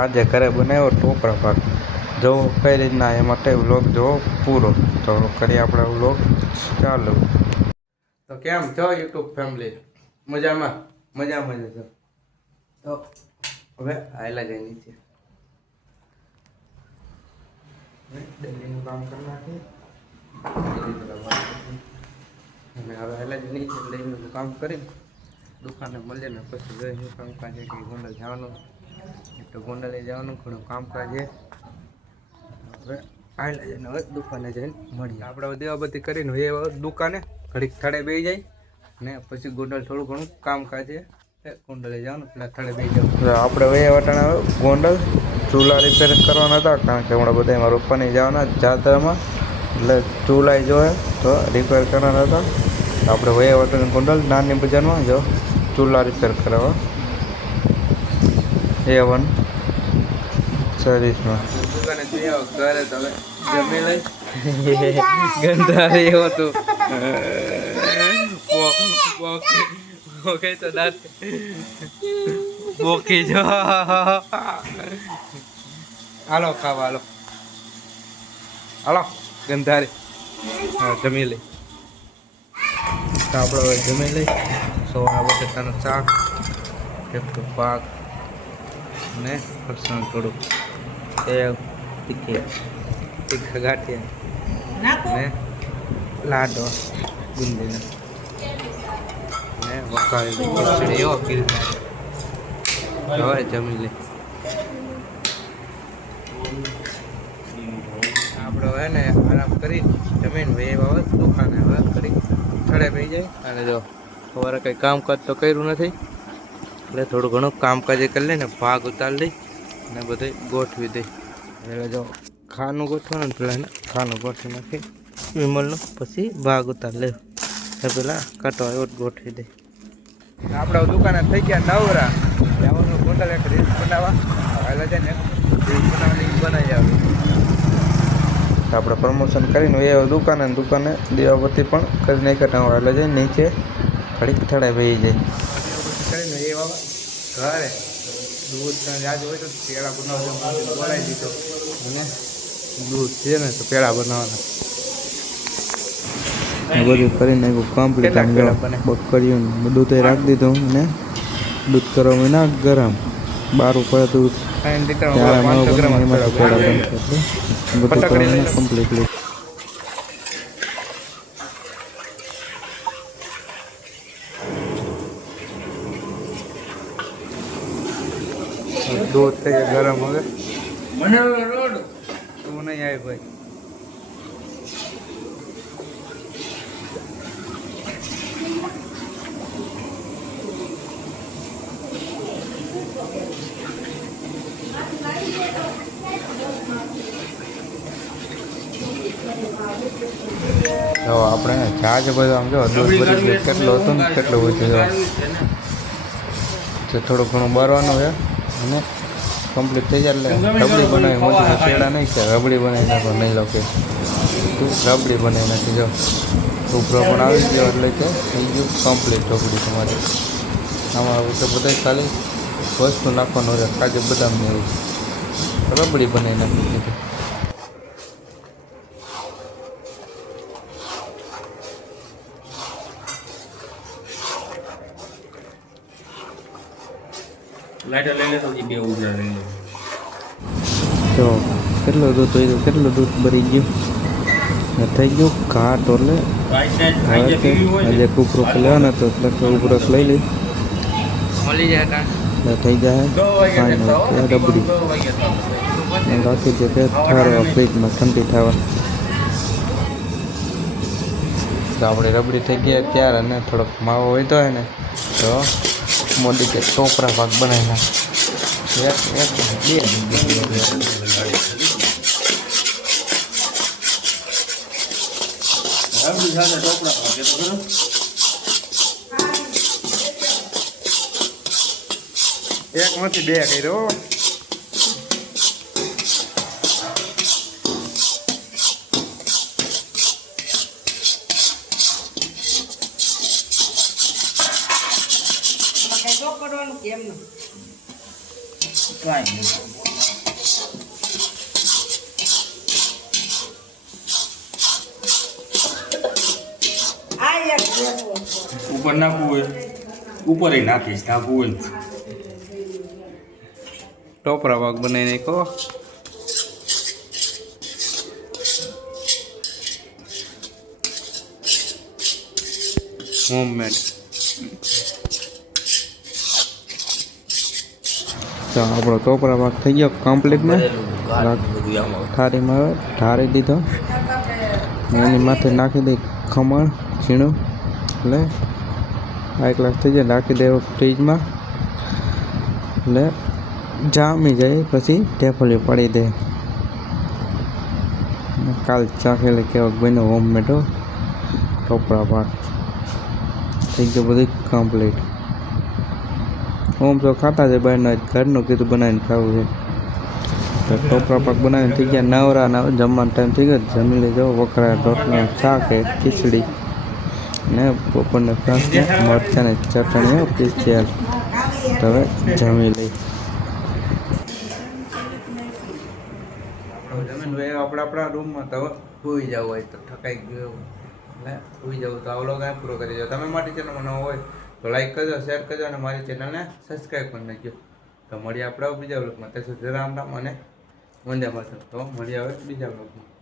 આજે ઘરે બનાવ્યો ટોપરા પાક જો કઈ રીતના એ માટે વ્લોગ જો પૂરો તો કરીએ આપણે વ્લોગ ચાલુ. તો કેમ છો યુટ્યુબ ફેમિલી? મજામાં મજામાં જ છો? તો હવે આયલા જાય નીચે ડેલીનું કામ કરી નાખીએ અને હવે આયલા જાય નીચે ડેલીનું કામ કરી દુકાને મળીએ ને પછી જઈને કામકાજ કે ગોંડલ જવાનું તો ગોંડલે જવાનું ઘણું કામકાજ છે. હવે આયલા જઈને હવે દુકાને જઈને મળીએ આપણે દેવાબત્તી કરીને એ દુકાને ઘડીક થડે બેસી જાય ને પછી ગોંડલ થોડું ઘણું કામકાજ છે ગોંડલે જવાનું પેલા થડે બેસી જવાનું. આપણે વયા વટાણા ગોંડલ ચૂલા રિપેર કરવાના હતા કારણ કે હમણાં બધા એમાં રોપવાની જવાના જાત્રામાં એટલે ચૂલા જોવે તો રિપેર કરવાના હતા. આપણે વયા વટાણા ગોંડલ નાની બજારમાં જો ચૂલા રિપેર કરાવવા A1 સર્વિસમાં દુકાને જઈ આવો ઘરે તમે જમી લઈ ગંધારી એવો તું બોકી તો દાંત બોકી જો હાલો ખાવા હાલો હાલો ગંધારી હા જમી લઈ તો આપણે હવે જમી લઈ સવારના બટેટાનું શાક ટેપનું પાક ને ફરસાણ થોડું સેવ તીખા ગાંઠિયા ને લાડો બુંદીના ને વઘારેલી ખીચડી એવો કીધું હવે જમી લે. આપણે હવે ને આરામ કરી જમીન ભાઈ હવે દુકાને હવે કરી થડે પડી જાય અને જો સવારે કંઈ કામકાજ તો કર્યું નથી એટલે થોડું ઘણું કામકાજ કરી લઈને ભાગ ઉતારી લઈ અને બધું ગોઠવી દઈ. એટલે જો ખાનું ગોઠવાનું ને પેલા ખાનું ગોઠવી નાખી વિમલનું પછી ભાગ ઉતારી લે પેલા કટવા એવો ગોઠવી દઈ. આપણે દુકાને થઈ ગયા નવરા જવાનું ગોંડલ એક રીલ્સ બનાવવા એટલે છે ને રીલ્સ બનાવવાની બનાવી આવે આપણે પ્રમોશન કરીને એ દુકાને દેવાબત્તી પણ કરી નાખ્યા એટલે જાય નીચે ઘડીક થડે બેસી જાય કરીને એ બાબા ઘરે દૂધ યાદ હોય તો પેડા બનાવવા બોલાવી દીધો અને દૂધ છે ને તો પેડા બનાવવાના બધું કરી નાખ્યું કમ્પ્લીટ કર્યું દૂધ રાખી દીધું અને દૂધ કરવા ના ગરમ બારું પડે દૂધ કમ્પ્લીટલી દૂધ થઈ ગયા ગરમ હવે તું નહીં આવી ભાઈ આપણે ચાર્જ બધો આમ જો દૂધ બધી કેટલો હતો ને કેટલો વધુ જો થોડું ઘણું બારવાનું છે અને કમ્પ્લીટ થઈ જાય એટલે રબડી બનાવી મોટી પેડા નહીં છે રબડી બનાવી નાખો નહીં લોકો રબડી બનાવી નાખી જો ઉપરો પણ આવી ગયો એટલે કે થઈ ગયું કમ્પ્લીટ રબડી તમારી. આમાં તો બધા ખાલી વસ્તુ નાખવાનું રહે કાજુ બદામની એવું રબડી બનાવી નાખી દીધી. તો કેટલું દૂધ હોય કેટલું દૂધ ભરી ગયું થઈ ગયું ઘાટ એટલે આજે કુકરો લેવાનો હતો એટલે ઉબરસ લઈ લઈ મળી જાય થઈ જાય રબડી રાખી દે કે ઠારવા ફ્રીજમાં ઠંડી થવા. તો આપણે રબડી થઈ ગયા ત્યારે ને થોડોક માવો હોય તો હોય ને તો મોદી કે ટોપરા ભાગ બનાવી નાખ એક માંથી બે કર્યો કાંઈ નહીં. ઉપર નાખવું હોય ઉપર નાખીશ, નાખવું હોય ને. ટોપરા ભાગ બનાવી નાખો. હોમમેડ. તો આપણો ટોપરા ભાગ થઈ ગયો કમ્પ્લીટમાં. થાળીમાં ઢાળી દીધો. એની માથે નાખી દઈ ખમણ ઝીણું, એટલે આ એક ગ્લાસ થઈ જાય. નાખી દેવો ફ્રીજમાં, એટલે જામી જાય પછી ટેફલી પડી દે. કાલ ચાખેલી કેવાક બન્યો હોમમેડ ટોપરા ભાગ થઈ ગયો બધી કમ્પ્લીટ. હોમ તો ખાતા છે બહારના, ઘરનું કીધું બનાવીને ખાવું છે. તો ટોપરા પાક બનાવીને થઈ ગયા નવરા ના. જમવાનો ટાઈમ થઈ ગયો, જમી લેજો. વખરા રોટલા, શાક, ખીચડી ને બપોરને ફ્રાંસને મરચાંની ચટણીઓ પીસ્યા. તો હવે જમી લઈ. જમીન આપણે આપણા રૂમમાં તો સુઈ જવું હોય તો ઠકાઈ ગયું એટલે સુઈ જવું. તો આ વ્લોગ આ પૂરો કરી દો. તમે મારી ચેનલમાં નવો હોય તો લાઈક કરજો, શેર કરજો અને મારી ચેનલને સબસ્ક્રાઈબ કરી નાખજો. તો મળીએ આપણે બીજા વ્લોગમાં. ત્યાં સુધી રામ રામ અને વંદે માતરમ. તો મળીએ હવે બીજા વ્લોગમાં.